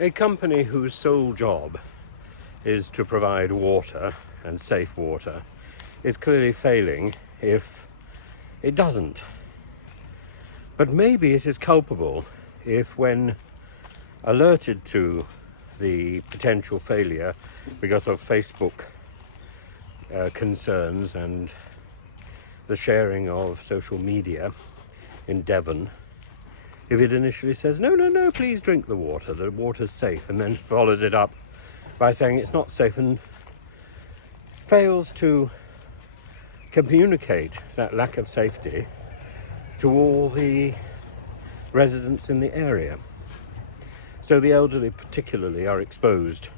A company whose sole job is to provide water and safe water is clearly failing if it doesn't. But maybe it is culpable if, when alerted to the potential failure because of Facebook concerns and the sharing of social media in Devon, if it initially says, no, please drink the water's safe, and then follows it up by saying it's not safe and fails to communicate that lack of safety to all the residents in the area. So the elderly particularly are exposed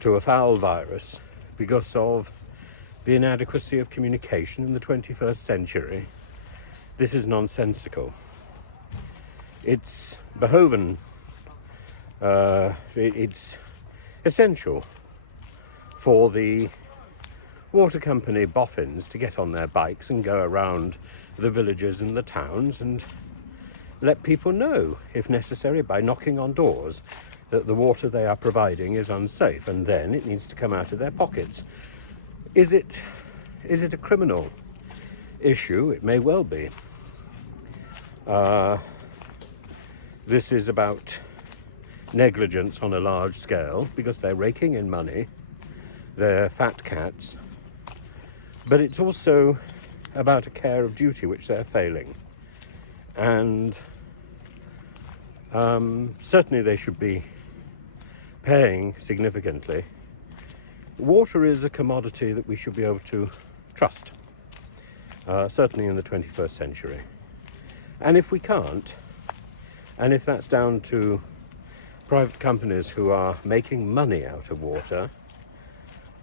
to a foul virus because of the inadequacy of communication in the 21st century. This is nonsensical. It's it's essential for the water company boffins to get on their bikes and go around the villages and the towns and let people know, if necessary, by knocking on doors, that the water they are providing is unsafe, and then it needs to come out of their pockets. Is it a criminal issue? It may well be. This is about negligence on a large scale because they're raking in money, they're fat cats, but it's also about a care of duty which they're failing. And certainly they should be paying significantly. Water is a commodity that we should be able to trust, certainly in the 21st century. And if we can't, and if that's down to private companies who are making money out of water,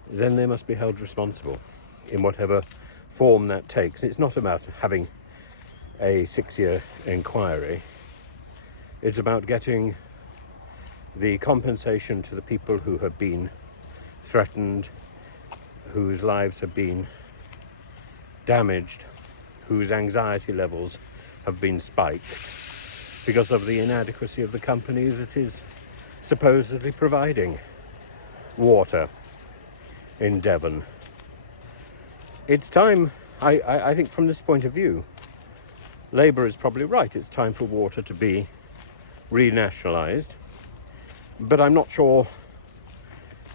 then they must be held responsible in whatever form that takes. It's not about having a 6-year inquiry. It's about getting the compensation to the people who have been threatened, whose lives have been damaged, whose anxiety levels have been spiked because of the inadequacy of the company that is supposedly providing water in Devon. It's time, I think from this point of view, Labour is probably right. It's time for water to be renationalised, but I'm not sure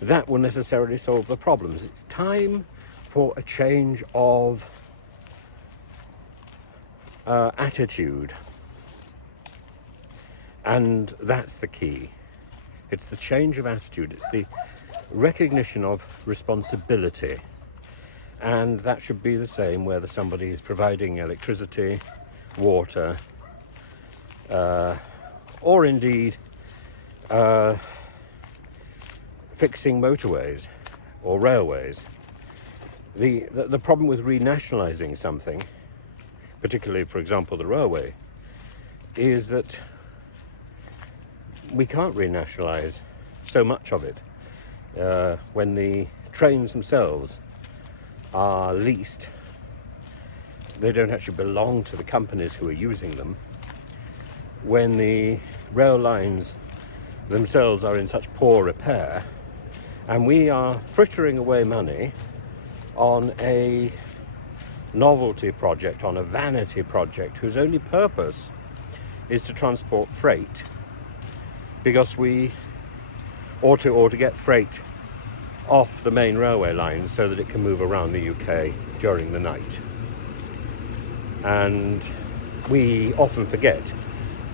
that will necessarily solve the problems. It's time for a change of attitude, and that's the key. It's the change of attitude. It's the recognition of responsibility, and that should be the same whether somebody is providing electricity, water, or indeed fixing motorways or railways. The problem with renationalising something, particularly, for example, the railway, is that we can't renationalise so much of it. When the trains themselves are leased, they don't actually belong to the companies who are using them. When the rail lines themselves are in such poor repair, and we are frittering away money on a novelty project, on a vanity project, whose only purpose is to transport freight, because or to get freight off the main railway lines so that it can move around the UK during the night. And we often forget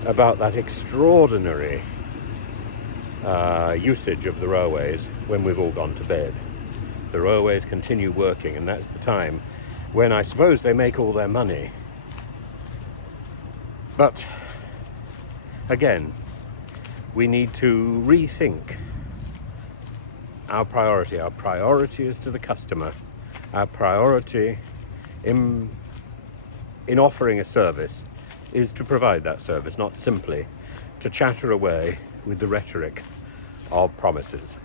about that extraordinary usage of the railways when we've all gone to bed. The railways continue working, and that's the time when I suppose they make all their money. But again, we need to rethink our priority. Our priority is to the customer. Our priority in offering a service is to provide that service, not simply to chatter away with the rhetoric of promises.